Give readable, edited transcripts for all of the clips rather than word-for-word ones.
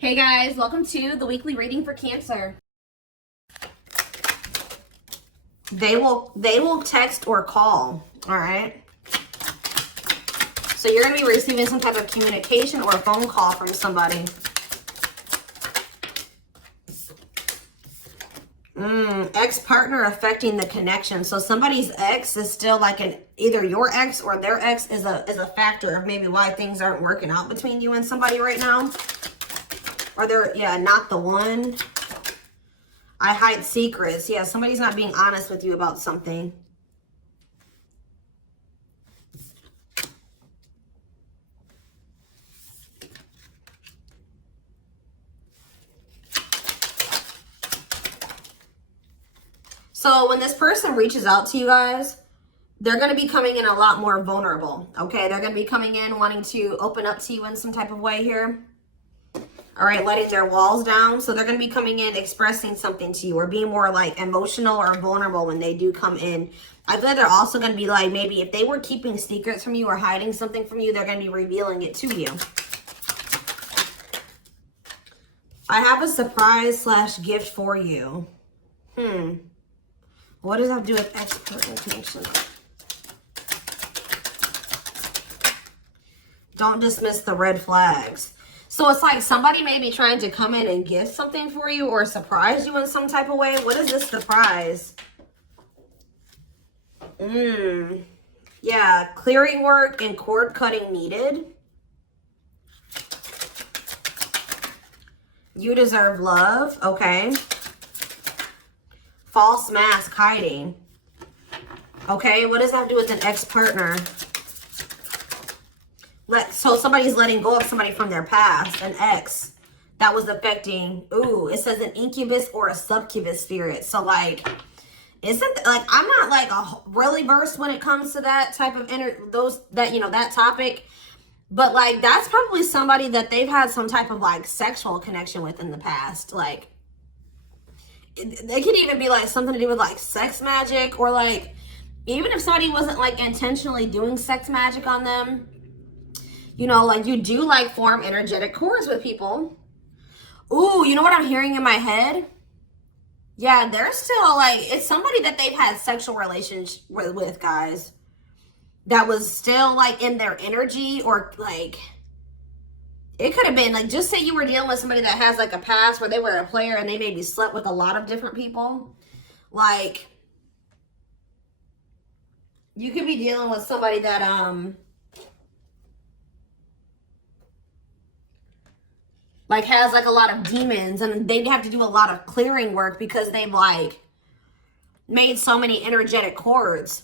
Hey guys, welcome to the weekly reading for Cancer. They will text or call, all right? So you're going to be receiving some type of communication or a phone call from somebody. Ex-partner affecting the connection. So somebody's ex is still like either your ex or their ex is a factor of maybe why things aren't working out between you and somebody right now. Or they're, yeah, not the one. I hide secrets. Yeah, somebody's not being honest with you about something. So when this person reaches out to you guys, they're going to be coming in a lot more vulnerable, okay? They're going to be coming in wanting to open up to you in some type of way here. All right, letting their walls down. So they're going to be coming in expressing something to you or being more like emotional or vulnerable when they do come in. I feel like they're also going to be like, maybe if they were keeping secrets from you or hiding something from you, they're going to be revealing it to you. I have a surprise / gift for you. What does that have to do with expert connection? Don't dismiss the red flags. So it's like somebody may be trying to come in and gift something for you or surprise you in some type of way. What is this surprise? Yeah, clearing work and cord cutting needed. You deserve love. Okay. False mask hiding. Okay, what does that have to do with an ex-partner? So somebody's letting go of somebody from their past, an ex that was affecting. Ooh, it says an incubus or a succubus spirit. So like, isn't like, I'm not like really versed when it comes to that type of that topic, but like that's probably somebody that they've had some type of like sexual connection with in the past. Like they could even be like something to do with like sex magic, or like even if somebody wasn't like intentionally doing sex magic on them. You know, like you do like form energetic cords with people. Ooh, you know what I'm hearing in my head? Yeah, they're still like, it's somebody that they've had sexual relations with, guys. That was still like in their energy, or like, it could have been like, just say you were dealing with somebody that has like a past where they were a player and they maybe slept with a lot of different people. Like, you could be dealing with somebody that, like has like a lot of demons, and they'd have to do a lot of clearing work because they've like made so many energetic cords.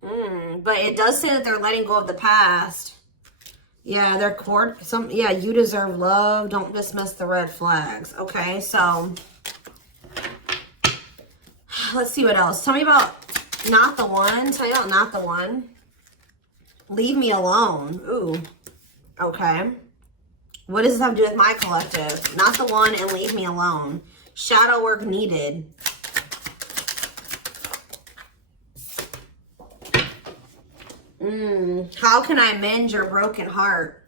But it does say that they're letting go of the past. Yeah, their cord, yeah, you deserve love. Don't dismiss the red flags. Okay, so let's see what else. Tell me about not the one. Tell me about not the one. Leave me alone. Ooh, okay. What does this have to do with my collective? Not the one and leave me alone. Shadow work needed. How can I mend your broken heart?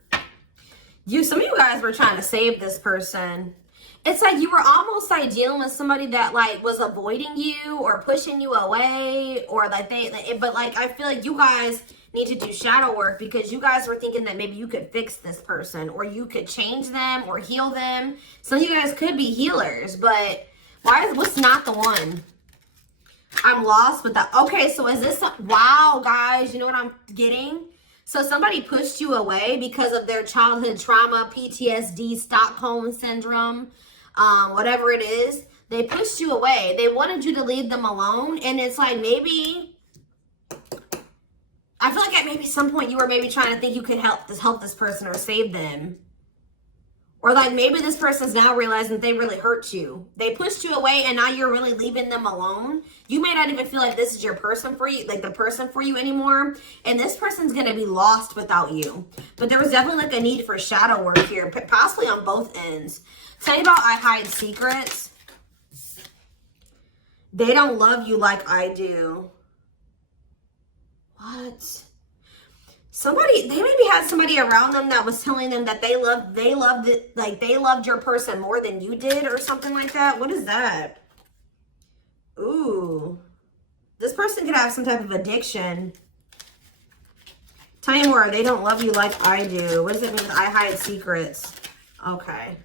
Some of you guys were trying to save this person. It's like you were almost like dealing with somebody that like was avoiding you or pushing you away, or like but like I feel like you guys need to do shadow work because you guys were thinking that maybe you could fix this person or you could change them or heal them. Some of you guys could be healers, but what's not the one? I'm lost with that. Okay, so is this, wow, guys, you know what I'm getting? So somebody pushed you away because of their childhood trauma, PTSD, Stockholm syndrome, whatever it is. They pushed you away. They wanted you to leave them alone. And it's like maybe, I feel like at maybe some point you were maybe trying to think you could help this person or save them. Or like maybe this person's now realizing they really hurt you. They pushed you away and now you're really leaving them alone. You may not even feel like this is your person for you, like the person for you anymore. And this person's going to be lost without you. But there was definitely like a need for shadow work here, possibly on both ends. Tell me about I hide secrets. They don't love you like I do. What? Somebody, they maybe had somebody around them that was telling them that they loved it, like they loved your person more than you did or something like that. What is that? Ooh. This person could have some type of addiction. Tell me more. They don't love you like I do. What does it mean with I hide secrets? Okay.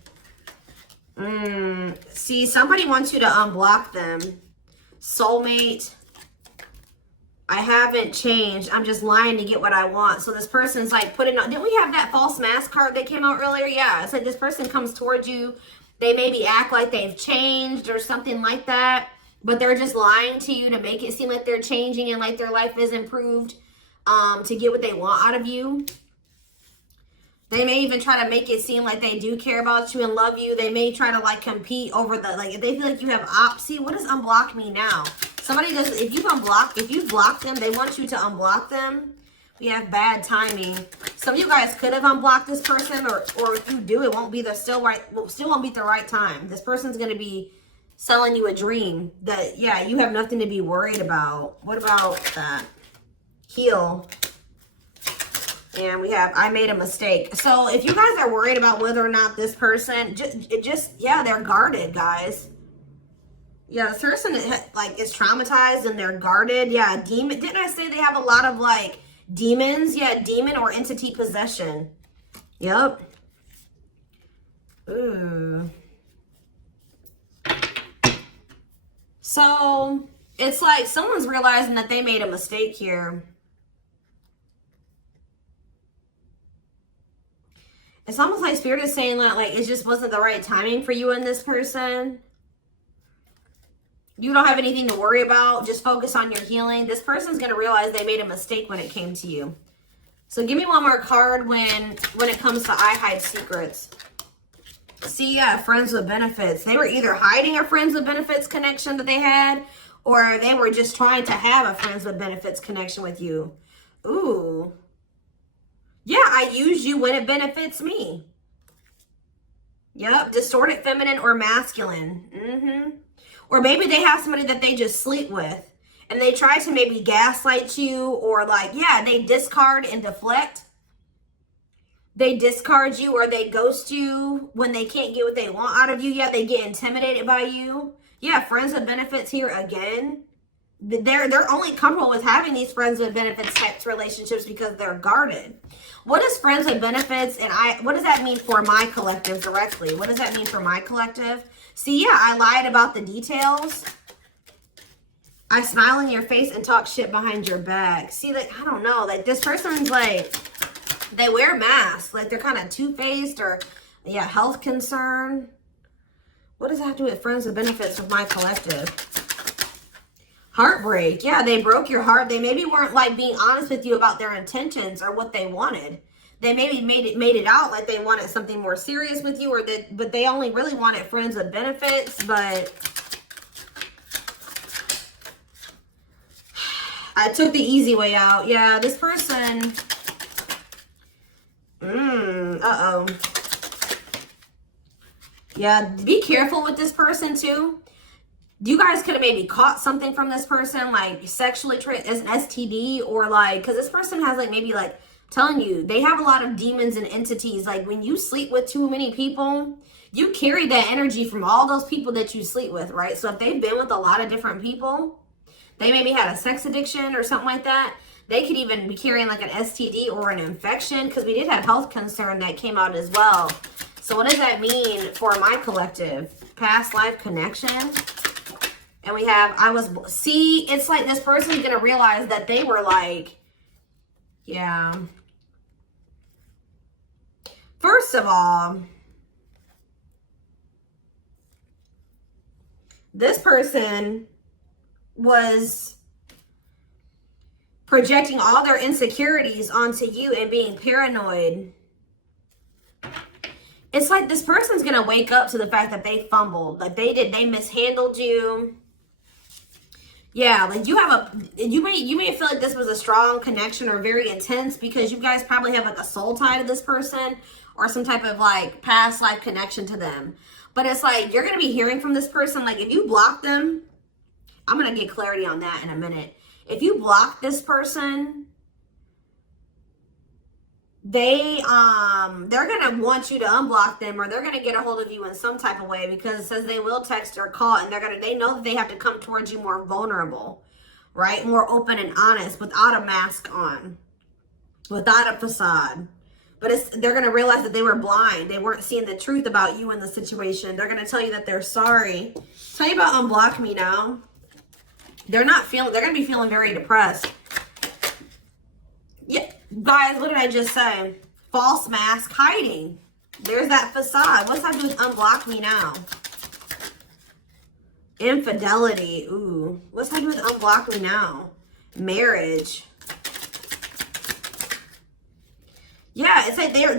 See, somebody wants you to unblock them. Soulmate. I haven't changed. I'm just lying to get what I want. So this person's like putting on, didn't we have that false mask card that came out earlier? Yeah, it's like this person comes towards you. They maybe act like they've changed or something like that, but they're just lying to you to make it seem like they're changing and like their life is improved, to get what they want out of you. They may even try to make it seem like they do care about you and love you. They may try to like compete over the, like if they feel like you have see, what does unblock me now? Somebody does, if you've blocked them, they want you to unblock them. We have bad timing. Some of you guys could have unblocked this person, or if you do, it won't be the still won't be the right time. This person's gonna be selling you a dream that, yeah, you have nothing to be worried about. What about that? Heal. And we have, I made a mistake. So if you guys are worried about whether or not this person, yeah, they're guarded, guys. Yeah, this person like is traumatized and they're guarded. Yeah, demon. Didn't I say they have a lot of like demons? Yeah, demon or entity possession. Yep. Ooh. So it's like someone's realizing that they made a mistake here. It's almost like Spirit is saying that like it just wasn't the right timing for you and this person. You don't have anything to worry about. Just focus on your healing. This person's going to realize they made a mistake when it came to you. So give me one more card when it comes to I hide secrets. See, yeah, friends with benefits. They were either hiding a friends with benefits connection that they had, or they were just trying to have a friends with benefits connection with you. Ooh. Yeah, I use you when it benefits me. Yep, distorted feminine or masculine. Or maybe they have somebody that they just sleep with and they try to maybe gaslight you, or like, yeah, they discard and deflect. They discard you or they ghost you when they can't get what they want out of you. Yeah, they get intimidated by you. Yeah, friends with benefits here again. They're only comfortable with having these friends with benefits types relationships because they're guarded. What is friends with benefits, and what does that mean for my collective directly? What does that mean for my collective? See, yeah, I lied about the details. I smile in your face and talk shit behind your back. See, like, I don't know, like this person's like, they wear masks, like they're kind of two-faced, or yeah, health concern. What does that have to do with friends with benefits with my collective? Heartbreak. Yeah, they broke your heart. They maybe weren't like being honest with you about their intentions or what they wanted. They maybe made it out like they wanted something more serious with you, but they only really wanted friends with benefits. But I took the easy way out. Yeah, this person. Uh-oh. Yeah, be careful with this person too. You guys could have maybe caught something from this person, like sexually as an STD, or like, because this person has like maybe like telling you they have a lot of demons and entities. Like when you sleep with too many people, you carry that energy from all those people that you sleep with, right? So if they've been with a lot of different people, they maybe had a sex addiction or something like that. They could even be carrying like an STD or an infection, because we did have health concern that came out as well. So what does that mean for my collective? Past life connection. And we have, see, it's like this person's going to realize that they were like, yeah. First of all, this person was projecting all their insecurities onto you and being paranoid. It's like this person's going to wake up to the fact that they fumbled. Like they mishandled you. Yeah, like you may feel like this was a strong connection or very intense because you guys probably have like a soul tie to this person or some type of like past life connection to them. But it's like you're going to be hearing from this person. Like if you block them, I'm going to get clarity on that in a minute. If you block this person, they're gonna want you to unblock them, or they're gonna get a hold of you in some type of way, because it says they will text or call, and they know that they have to come towards you more vulnerable, right? More open and honest, without a mask on, without a facade. But they're gonna realize that they were blind. They weren't seeing the truth about you in the situation. They're gonna tell you that they're sorry. Tell you about unblock me now. They're gonna be feeling very depressed. Yeah, guys, what did I just say? False mask hiding. There's that facade. What's that do with unblock me now? Infidelity. Ooh. What's that do with unblock me now? Marriage. Yeah, it's like they're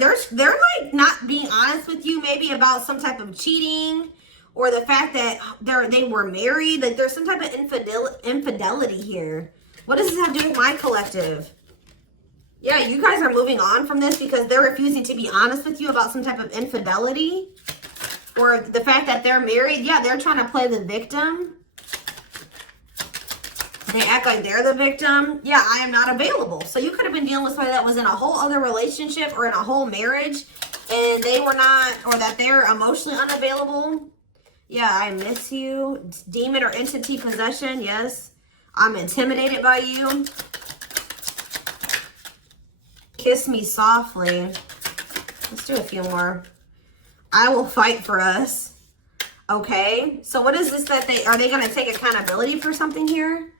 like not being honest with you, maybe about some type of cheating, or the fact that they were married. Like there's some type of infidelity here. What does this have to do with my collective? Yeah, you guys are moving on from this because they're refusing to be honest with you about some type of infidelity, or the fact that they're married. Yeah, they're trying to play the victim. They act like they're the victim. Yeah, I am not available. So you could have been dealing with somebody that was in a whole other relationship or in a whole marriage, and they were not, or that they're emotionally unavailable. Yeah, I miss you. Demon or entity possession. Yes, I'm intimidated by you. Kiss me softly. Let's do a few more. I will fight for us. Okay, so what is this that are they going to take accountability for something here?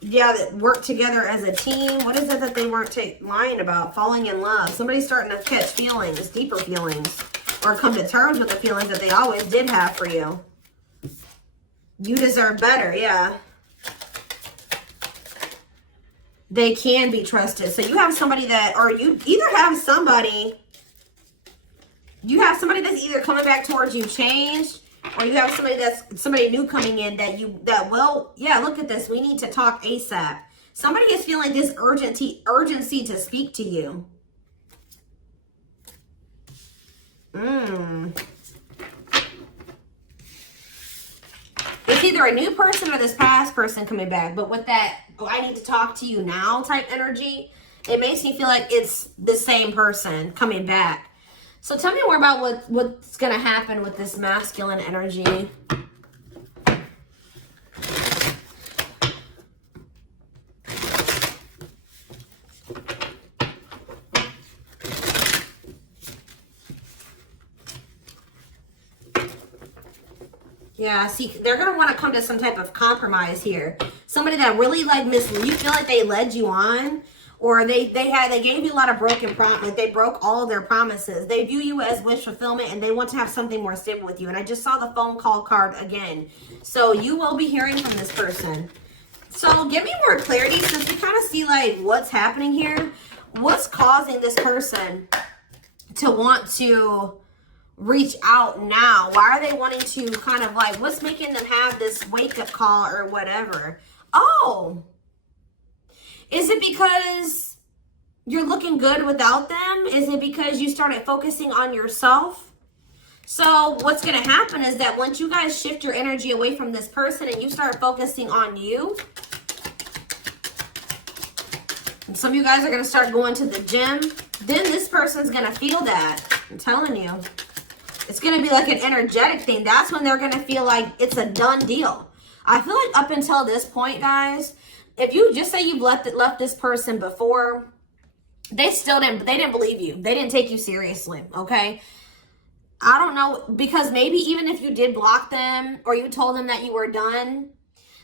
Yeah, that work together as a team. What is it that they weren't lying about? Falling in love. Somebody's starting to catch feelings, deeper feelings, or come to terms with the feelings that they always did have for you. You deserve better, yeah. They can be trusted. So you have somebody that, or you either have somebody, that's either coming back towards you changed, or you have somebody new coming in that will, yeah, look at this. We need to talk ASAP. Somebody is feeling this urgency to speak to you. It's either a new person or this past person coming back. But with that, oh, I need to talk to you now type energy, it makes me feel like it's the same person coming back. So tell me more about what's going to happen with this masculine energy. Yeah, see, they're going to want to come to some type of compromise here. Somebody that really like you feel like they led you on, or they gave you a lot of broken promises. They broke all of their promises. They view you as wish fulfillment, and they want to have something more stable with you. And I just saw the phone call card again. So you will be hearing from this person. So give me more clarity, since we kind of see like what's happening here. What's causing this person to want to reach out now? Why are they wanting to kind of like, what's making them have this wake-up call or whatever? Oh, is it because you're looking good without them? Is it because you started focusing on yourself? So what's going to happen is that once you guys shift your energy away from this person and you start focusing on you, and some of you guys are going to start going to the gym, then this person's going to feel that. I'm telling you. It's going to be like an energetic thing. That's when they're going to feel like it's a done deal. I feel like up until this point, guys, if you just say you've left this person before, they didn't believe you. They didn't take you seriously, okay? I don't know, because maybe even if you did block them or you told them that you were done,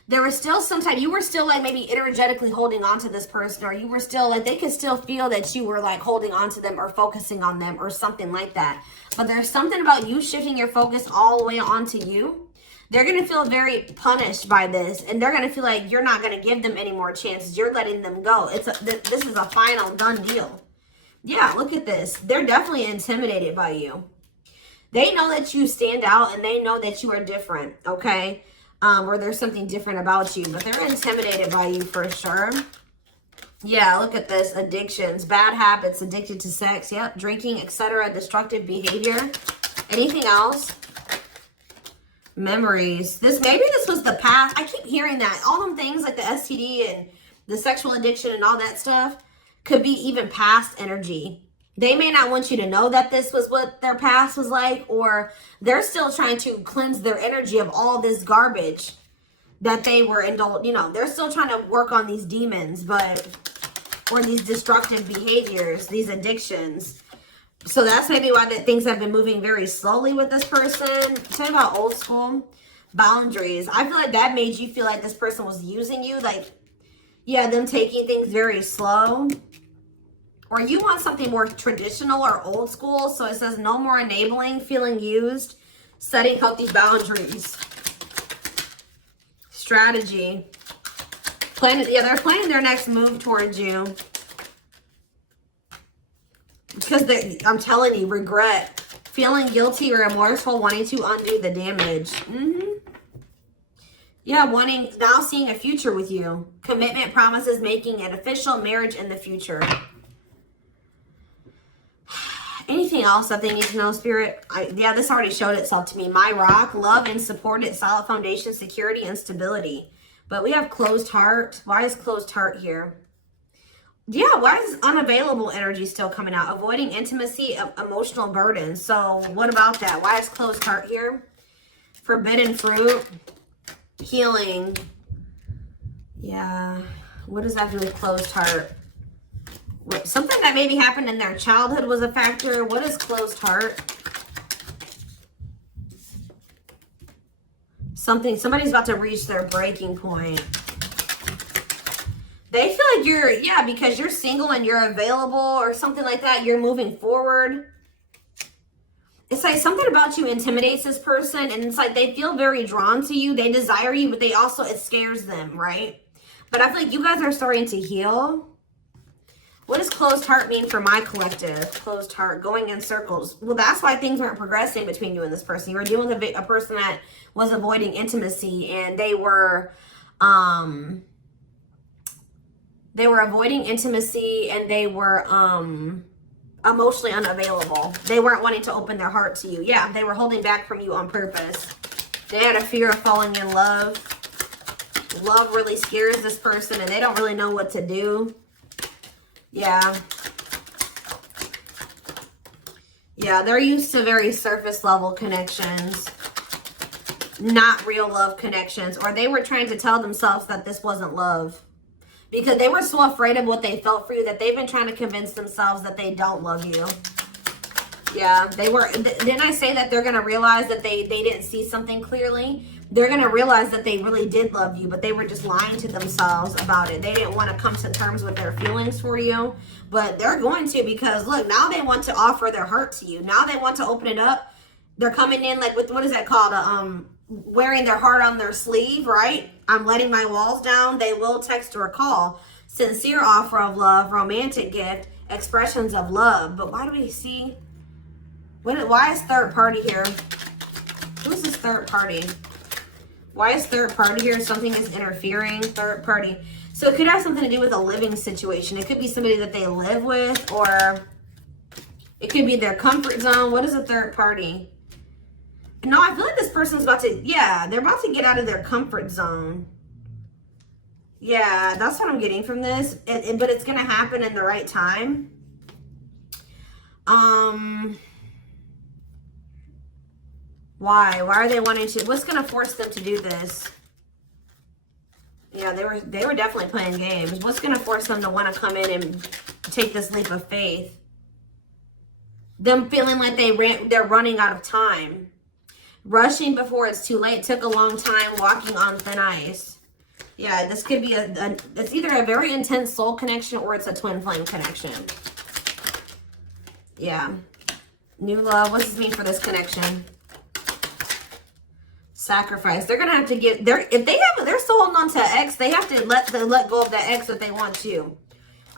there was still you were still like maybe energetically holding on to this person, or you were still like, they could still feel that you were like holding on to them or focusing on them or something like that. But there's something about you shifting your focus all the way onto you. They're going to feel very punished by this, and they're going to feel like you're not going to give them any more chances. You're letting them go. This is a final done deal. Yeah, look at this. They're definitely intimidated by you. They know that you stand out, and they know that you are different, okay? Or there's something different about you, but they're intimidated by you for sure. Yeah, look at this. Addictions, bad habits, addicted to sex, yep, drinking, etc., destructive behavior. Anything else? Memories. Maybe this was the past. I keep hearing that. All them things like the STD and the sexual addiction and all that stuff could be even past energy. They may not want you to know that this was what their past was like, or they're still trying to cleanse their energy of all this garbage that they were indulged. You know, they're still trying to work on these demons, but, or these destructive behaviors, these addictions. So that's maybe why things have been moving very slowly with this person. Talking about old school boundaries. I feel like that made you feel like this person was using you. Like, yeah, them taking things very slow. Or you want something more traditional or old school. So it says no more enabling, feeling used, setting healthy boundaries. Strategy. Yeah, they're planning their next move towards you. Because I'm telling you, regret. Feeling guilty or remorseful, wanting to undo the damage. Yeah, now seeing a future with you. Commitment, promises, making an official marriage in the future. Anything else that they need to know, Spirit? Yeah, this already showed itself to me. My rock, love and supported, solid foundation, security, and stability. But we have closed heart. Why is closed heart here? Yeah, why is unavailable energy still coming out? Avoiding intimacy, emotional burden. So what about that? Why is closed heart here? Forbidden fruit, healing. Yeah, what does that do with closed heart? Something that maybe happened in their childhood was a factor. What is closed heart? Somebody's about to reach their breaking point. They feel like you're, yeah, because you're single and you're available or something like that. You're moving forward. It's like something about you intimidates this person. And it's like they feel very drawn to you. They desire you, but they also, it scares them, right? But I feel like you guys are starting to heal. What does closed heart mean for my collective? Closed heart, going in circles. Well, that's why things weren't progressing between you and this person. You were dealing with a person that was avoiding intimacy, and they were avoiding intimacy, and they were emotionally unavailable. They weren't wanting to open their heart to you. Yeah, they were holding back from you on purpose. They had a fear of falling in love. Love really scares this person, and they don't really know what to do. Yeah. Yeah, they're used to very surface level connections, not real love connections. Or they were trying to tell themselves that this wasn't love because they were so afraid of what they felt for you that they've been trying to convince themselves that they don't love you. Yeah, they were. Didn't I say that they're going to realize that they didn't see something clearly? They're going to realize that they really did love you, but they were just lying to themselves about it. They didn't want to come to terms with their feelings for you, but they're going to, because look, now they want to offer their heart to you. Now they want to open it up. They're coming in like with, what is that called? Wearing their heart on their sleeve, right? I'm letting my walls down. They will text or call. Sincere offer of love, romantic gift, expressions of love. But why do we see? Why is third party here? Who's this third party? Why is third party here? Something is interfering. Third party. So it could have something to do with a living situation. It could be somebody that they live with, or it could be their comfort zone. What is a third party? No, I feel like this person's about to, yeah, they're about to get out of their comfort zone. Yeah, that's what I'm getting from this. But it's going to happen in the right time. Why are they wanting to? What's going to force them to do this? Yeah, they were definitely playing games. What's going to force them to want to come in and take this leap of faith? Them feeling like they're running out of time. Rushing before it's too late. Took a long time. Walking on thin ice. Yeah, this could be it's either a very intense soul connection or it's a twin flame connection. Yeah. New love. What does this mean for this connection? Sacrifice. They're gonna have to give if they're still holding on to an ex, they have to let go of that ex if they want to.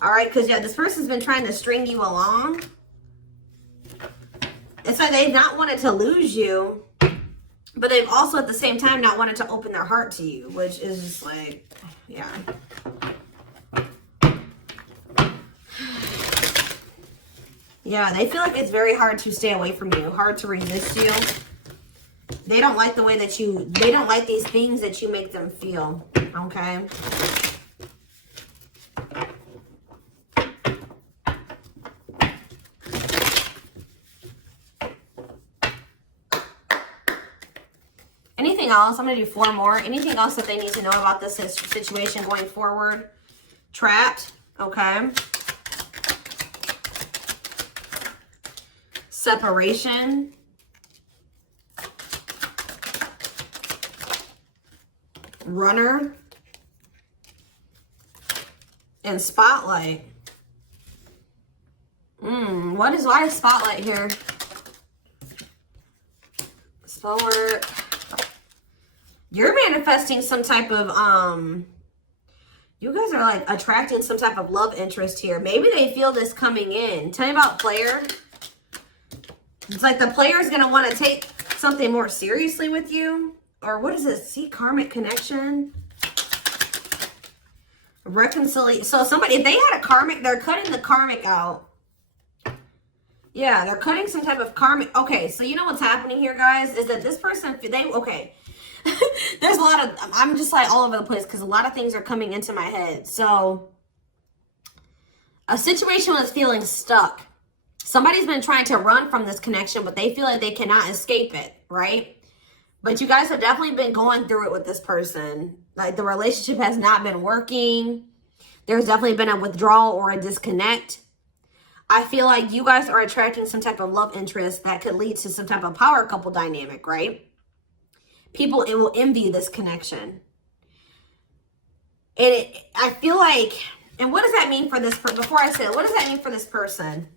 All right, because yeah, this person's been trying to string you along. It's like they've not wanted to lose you, but they've also at the same time not wanted to open their heart to you, which is just like, yeah. Yeah, they feel like it's very hard to stay away from you, hard to resist you. They don't like the way that they don't like these things that you make them feel, okay? anything else? I'm going to do 4 more. Anything else that they need to know about this situation going forward? Trapped. Okay. Separation. Runner. And spotlight. Why is spotlight here? Forward. You're manifesting some type of you guys are like attracting some type of love interest here. Maybe they feel this coming in. Tell me about player. It's like the player is going to want to take something more seriously with you. Or what is this? See, karmic connection. Reconciliation. So somebody, if they had a karmic, they're cutting the karmic out. Yeah, they're cutting some type of karmic. Okay, so you know what's happening here, guys, is that this person, okay. There's a lot of, I'm just like all over the place because a lot of things are coming into my head. So, a situation was feeling stuck. Somebody's been trying to run from this connection, but they feel like they cannot escape it, right? But you guys have definitely been going through it with this person. Like, the relationship has not been working. There's definitely been a withdrawal or a disconnect. I feel like you guys are attracting some type of love interest that could lead to some type of power couple dynamic, right? People will envy this connection. And I feel like, and what does that mean for this person? Before I say it, what does that mean for this person?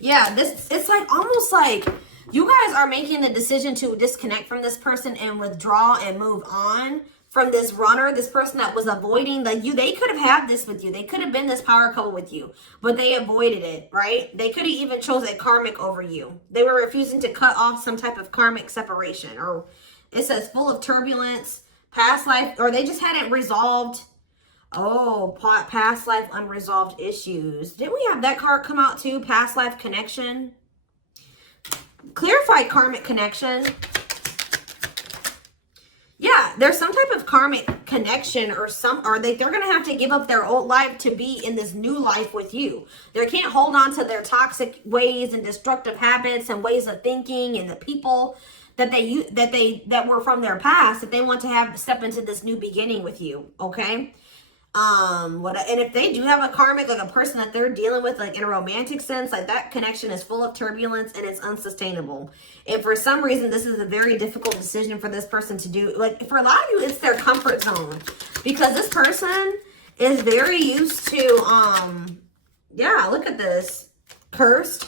Yeah, it's like almost like you guys are making the decision to disconnect from this person and withdraw and move on from this runner, this person that was avoiding they could have had this with you. They could have been this power couple with you, but they avoided it, right? They could have even chose a karmic over you. They were refusing to cut off some type of karmic separation, or it says full of turbulence, past life, or they just hadn't resolved. Oh, past life unresolved issues. Didn't we have that card come out too? Past life connection. Clarified karmic connection. Yeah, there's some type of karmic connection or they're going to have to give up their old life to be in this new life with you. They can't hold on to their toxic ways and destructive habits and ways of thinking and the people that were from their past that they want to step into this new beginning with you, okay? And if they do have a karmic, like a person that they're dealing with, like in a romantic sense, like that connection is full of turbulence and it's unsustainable. And for some reason, this is a very difficult decision for this person to do. Like for a lot of you, it's their comfort zone because this person is very used to, yeah, look at this. Cursed.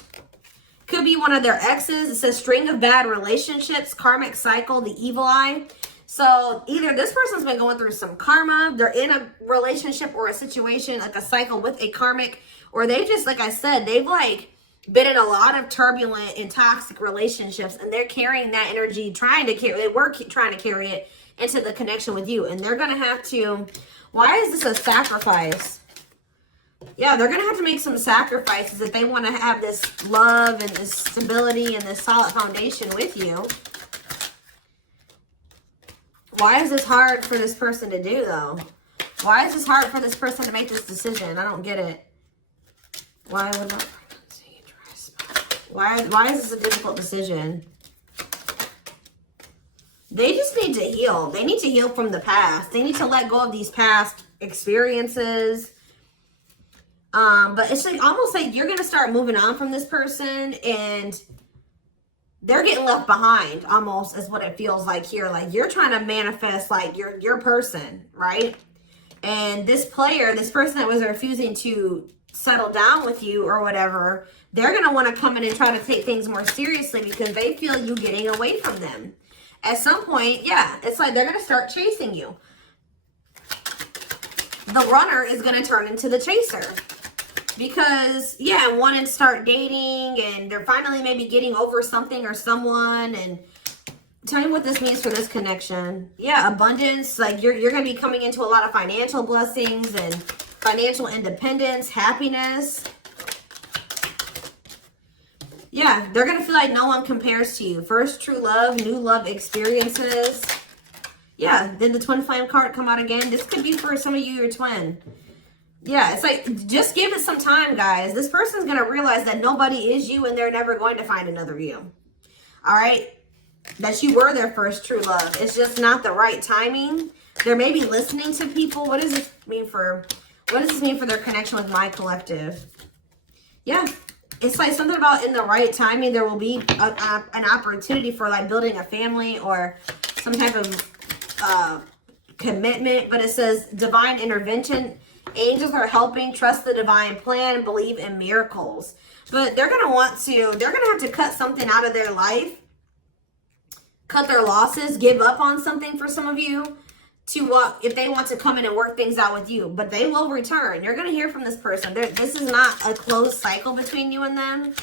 Could be one of their exes. It says string of bad relationships, karmic cycle, the evil eye. So either this person's been going through some karma, they're in a relationship or a situation, like a cycle with a karmic, or they just, like I said, they've like been in a lot of turbulent and toxic relationships, and they're carrying that energy, they were trying to carry it into the connection with you, and they're going to have to, why is this a sacrifice? Yeah, they're going to have to make some sacrifices if they want to have this love and this stability and this solid foundation with you. Why is this hard for this person to do, though? Why is this hard for this person to make this decision? I don't get it. Why would not pregnancy, dry spot? Why is this a difficult decision? They just need to heal. They need to heal from the past. They need to let go of these past experiences. But it's like almost like you're going to start moving on from this person and they're getting left behind, almost is what it feels like here. Like you're trying to manifest like your person, right? And this person that was refusing to settle down with you or whatever, they're going to want to come in and try to take things more seriously because they feel you getting away from them. At some point, yeah, it's like they're going to start chasing you. The runner is going to turn into the chaser. Because, yeah, wanting to start dating and they're finally maybe getting over something or someone. And tell me what this means for this connection. Yeah, abundance. Like you're going to be coming into a lot of financial blessings and financial independence, happiness. Yeah, they're going to feel like no one compares to you. First true love, new love experiences. Yeah, then the twin flame card come out again. This could be for some of you, your twin. Yeah, it's like, just give it some time, guys. This person's going to realize that nobody is you and they're never going to find another you. All right? that you were their first true love. It's just not the right timing. They're maybe listening to people. What does this mean for their connection with my collective? Yeah. It's like something about in the right timing, there will be an opportunity for like building a family or some type of commitment. But it says divine intervention. Angels are helping. Trust the divine plan. Believe in miracles. But they're going to have to cut something out of their life. Cut their losses. Give up on something for some of you. If they want to come in and work things out with you. But they will return. You're going to hear from this person. This is not a closed cycle between you and them.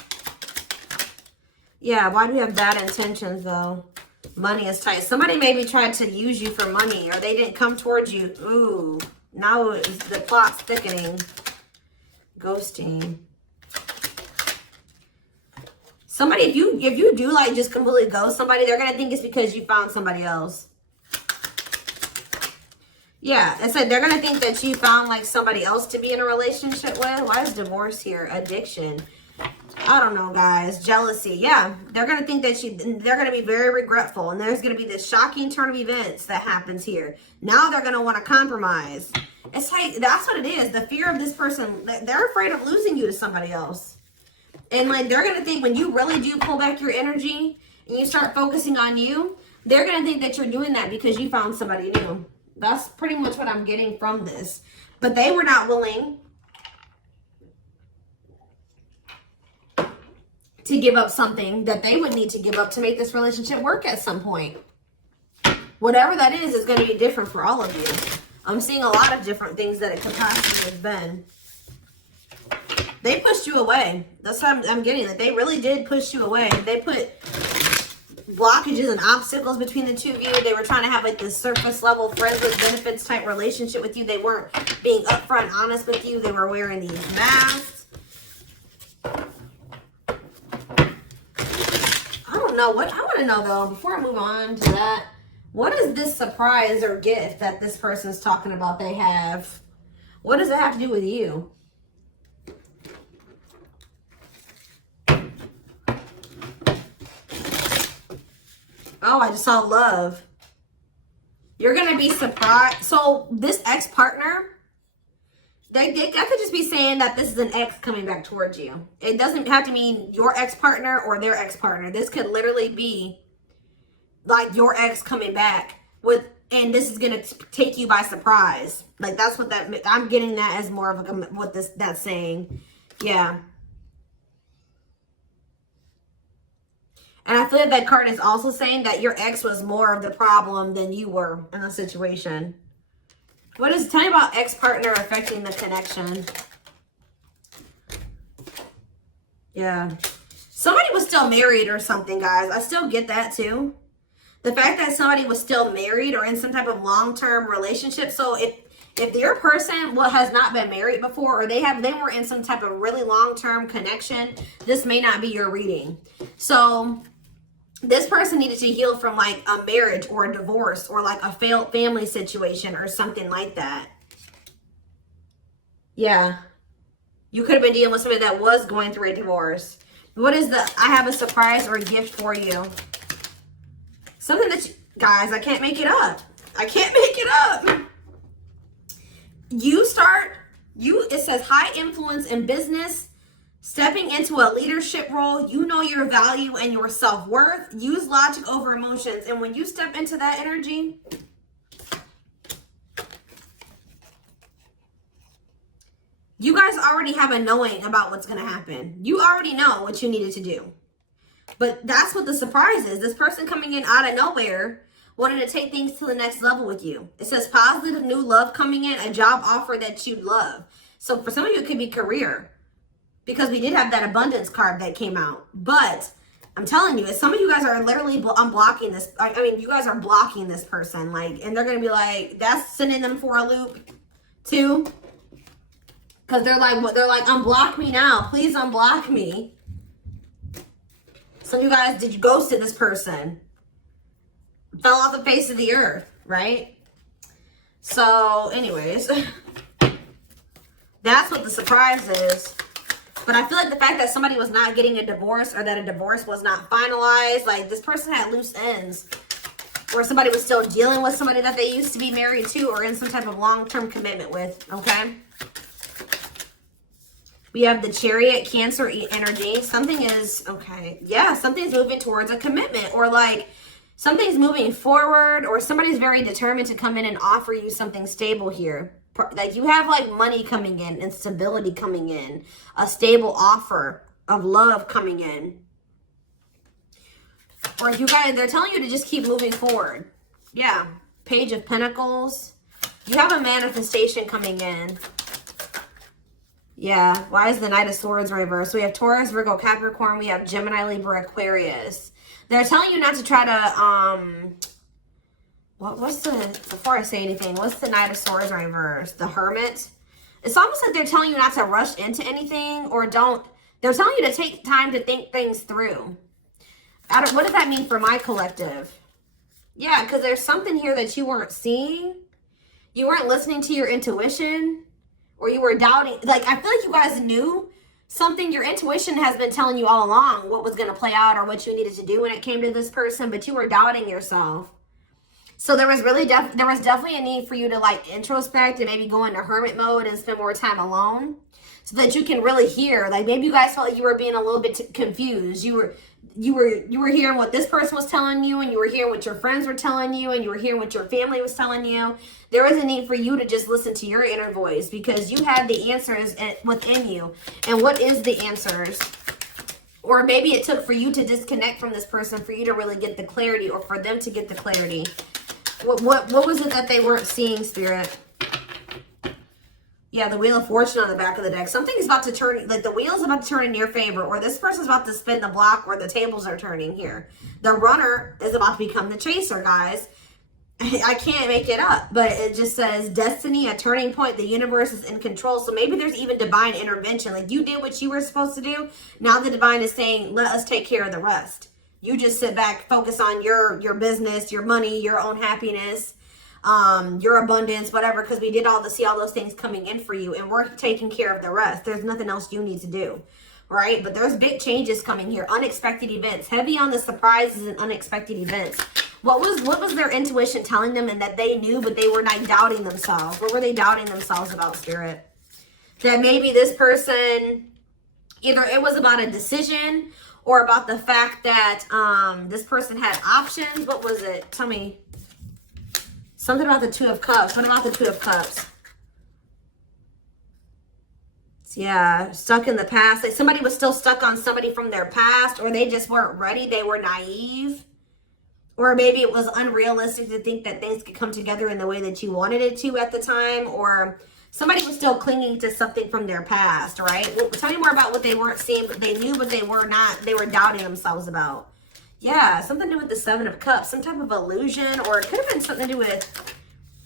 Yeah, why do we have bad intentions, though? Money is tight. Somebody maybe tried to use you for money, or they didn't come towards you. Ooh, now the plot's thickening. Ghosting. Somebody, if you do like just completely ghost somebody, they're going to think it's because you found somebody else. Yeah, it said they're going to think that you found like somebody else to be in a relationship with. Why is divorce here? Addiction. I don't know, guys. Jealousy. Yeah, they're going to think that they're going to be very regretful. And there's going to be this shocking turn of events that happens here. Now they're going to want to compromise. It's like, that's what it is. The fear of this person, they're afraid of losing you to somebody else. And like, they're going to think when you really do pull back your energy and you start focusing on you, they're going to think that you're doing that because you found somebody new. That's pretty much what I'm getting from this. But they were not willing to give up something that they would need to give up to make this relationship work at some point. Whatever that is going to be different for all of you. I'm seeing a lot of different things that it could possibly have been. They pushed you away. That's what I'm getting. That they really did push you away. They put blockages and obstacles between the two of you. They were trying to have like this surface level friends with benefits type relationship with you. They weren't being upfront honest with you. They were wearing these masks. I don't know what I want to know though, before I move on to that, what is this surprise or gift that this person's talking about they have? What does it have to do with you? Oh, I just saw love. You're going to be surprised. So this ex-partner, they could just be saying that this is an ex coming back towards you. It doesn't have to mean your ex-partner or their ex-partner. This could literally be like your ex coming back and this is going to take you by surprise. Like that's what I'm getting that as more of what that's saying. Yeah. And I feel like that card is also saying that your ex was more of the problem than you were in the situation. Tell me about ex-partner affecting the connection. Yeah. Somebody was still married or something, guys. I still get that too. The fact that somebody was still married or in some type of long-term relationship. So if your person has not been married before or they were in some type of really long-term connection, this may not be your reading. So this person needed to heal from like a marriage or a divorce or like a failed family situation or something like that. Yeah. You could have been dealing with somebody that was going through a divorce. What is I have a surprise or a gift for you. Something that guys, I can't make it up. I can't make it up. It says high influence in business. Stepping into a leadership role, you know your value and your self-worth. Use logic over emotions. And when you step into that energy, you guys already have a knowing about what's going to happen. You already know what you needed to do. But that's what the surprise is. This person coming in out of nowhere wanted to take things to the next level with you. It says positive new love coming in, a job offer that you'd love. So for some of you, it could be career. Because we did have that abundance card that came out. But I'm telling you, some of you guys are literally unblocking this. I mean, you guys are blocking this person. And they're going to be like, that's sending them for a loop too. Because they're like, unblock me now. Please unblock me. Some of you guys, did you ghosted this person? Fell off the face of the earth, right? So anyways, that's what the surprise is. But I feel like the fact that somebody was not getting a divorce or that a divorce was not finalized, like this person had loose ends. Or somebody was still dealing with somebody that they used to be married to or in some type of long-term commitment with, okay? We have the Chariot, Cancer energy. Something is, okay, yeah, something's moving towards a commitment, or like something's moving forward, or somebody's very determined to come in and offer you something stable here. Like you have like money coming in and stability coming in, a stable offer of love coming in. Or you guys, they're telling you to just keep moving forward. Yeah, Page of Pentacles. You have a manifestation coming in. Yeah, why is the Knight of Swords reversed? We have Taurus, Virgo, Capricorn. We have Gemini, Libra, Aquarius. They're telling you not to try to, before I say anything, what's the Knight of Swords reversed? The Hermit. It's almost like they're telling you not to rush into anything, or they're telling you to take time to think things through. What does that mean for my collective? Yeah, because there's something here that you weren't seeing. You weren't listening to your intuition, or you were doubting. Like, I feel like you guys knew something. Your intuition has been telling you all along what was going to play out or what you needed to do when it came to this person, but you were doubting yourself. So there was definitely a need for you to like introspect and maybe go into hermit mode and spend more time alone so that you can really hear. Like maybe you guys felt like you were being a little bit confused. You were hearing what this person was telling you, and you were hearing what your friends were telling you, and you were hearing what your family was telling you. There is a need for you to just listen to your inner voice, because you have the answers within you. And what is the answers? Or maybe it took for you to disconnect from this person for you to really get the clarity, or for them to get the clarity. What was it that they weren't seeing, Spirit? Yeah, the Wheel of Fortune on the back of the deck. Something's about to turn, like the wheel is about to turn in your favor, or this person's about to spin the block, or the tables are turning here. The runner is about to become the chaser, guys. I can't make it up, but it just says destiny, a turning point. The universe is in control. So maybe there's even divine intervention. Like you did what you were supposed to do. Now the divine is saying, let us take care of the rest. You just sit back, focus on your business, your money, your own happiness, your abundance, whatever, because we did see all those things coming in for you, and we're taking care of the rest. There's nothing else you need to do, right? But there's big changes coming here, unexpected events, heavy on the surprises and unexpected events. What was their intuition telling them, and that they knew, but they were not doubting themselves? What were they doubting themselves about, Spirit? That maybe this person, either it was about a decision or about the fact that this person had options. What was it? Tell me. Something about the Two of Cups. What about the Two of Cups? Yeah, stuck in the past. Like somebody was still stuck on somebody from their past, or they just weren't ready. They were naive. Or maybe it was unrealistic to think that things could come together in the way that you wanted it to at the time. Or somebody was still clinging to something from their past, right? Well, tell me more about what they weren't seeing, but they knew, but they were not. They were doubting themselves about. Yeah, something to do with the Seven of Cups, some type of illusion, or it could have been something to do with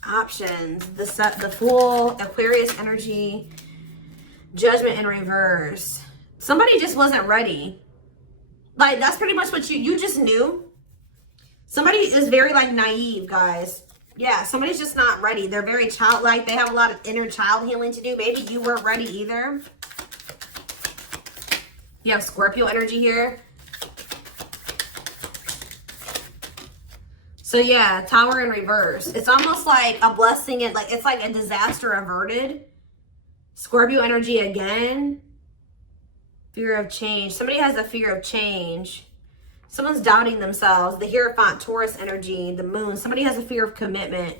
options. The Fool, Aquarius energy, Judgment in reverse. Somebody just wasn't ready. Like, that's pretty much what you just knew. Somebody is very, like, naive, guys. Yeah, somebody's just not ready. They're very childlike. They have a lot of inner child healing to do. Maybe you weren't ready either. You have Scorpio energy here. So yeah, Tower in reverse. It's almost like a blessing. It's like a disaster averted. Scorpio energy again. Fear of change. Somebody has a fear of change. Someone's doubting themselves. The Hierophant, Taurus energy, the Moon. Somebody has a fear of commitment.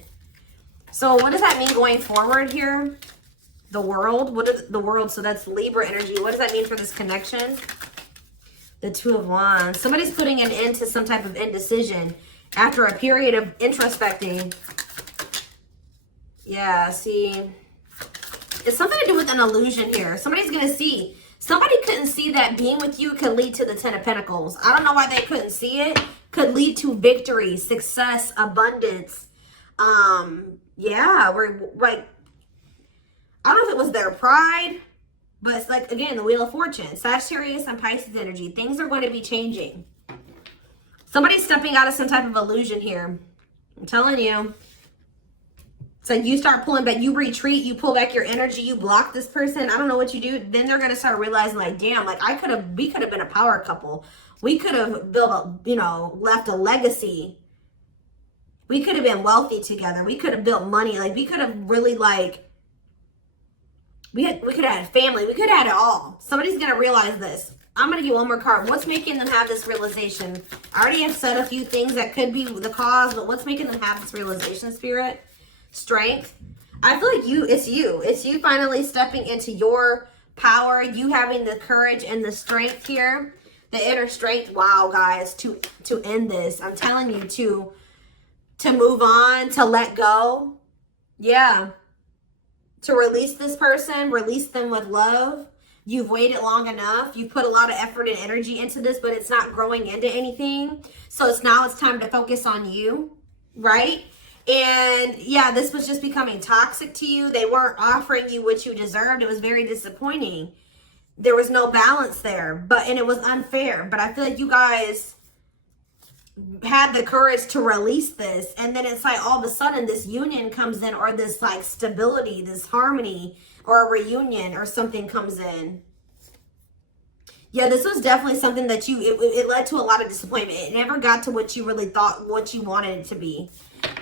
So what does that mean going forward here? The World. What is the World? So that's Libra energy. What does that mean for this connection? The Two of Wands. Somebody's putting an end to some type of indecision after a period of introspecting. Yeah, see. It's something to do with an illusion here. Somebody's going to see. Somebody couldn't see that being with you could lead to the Ten of Pentacles. I don't know why they couldn't see it. Could lead to victory, success, abundance. Yeah, we're like, I don't know if it was their pride, but it's like, again, the Wheel of Fortune. Sagittarius and Pisces energy. Things are going to be changing. Somebody's stepping out of some type of illusion here. I'm telling you. So you start pulling back, you retreat, you pull back your energy, you block this person. I don't know what you do. Then they're going to start realizing like, damn, like we could have been a power couple. We could have built a, you know, left a legacy. We could have been wealthy together. We could have built money. Like we could have really like, we could have had a family. We could have had it all. Somebody's going to realize this. I'm going to get one more card. What's making them have this realization? I already have said a few things that could be the cause, but what's making them have this realization, Spirit? Strength. I feel like it's you finally stepping into your power, you having the courage and the strength here, the inner strength. Wow, guys, to end this. I'm telling you, to move on, to let go. Yeah. To release this person, release them with love. You've waited long enough. You've put a lot of effort and energy into this, but it's not growing into anything. So it's time to focus on you, right? And yeah, this was just becoming toxic to you. They weren't offering you what you deserved. It was very disappointing. There was no balance there, and it was unfair. But I feel like you guys had the courage to release this. And then it's like all of a sudden this union comes in, or this like stability, this harmony, or a reunion or something comes in. Yeah, this was definitely something that it led to a lot of disappointment. It never got to what you really thought, what you wanted it to be.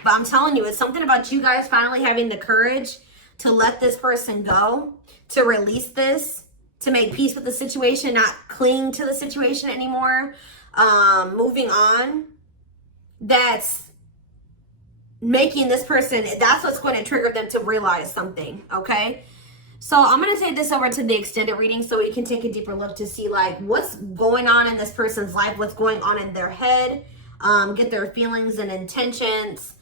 But I'm telling you, it's something about you guys finally having the courage to let this person go, to release this, to make peace with the situation, not cling to the situation anymore, moving on. That's making this person, that's what's going to trigger them to realize something, okay? So I'm going to take this over to the extended reading so we can take a deeper look to see like what's going on in this person's life, what's going on in their head, get their feelings and intentions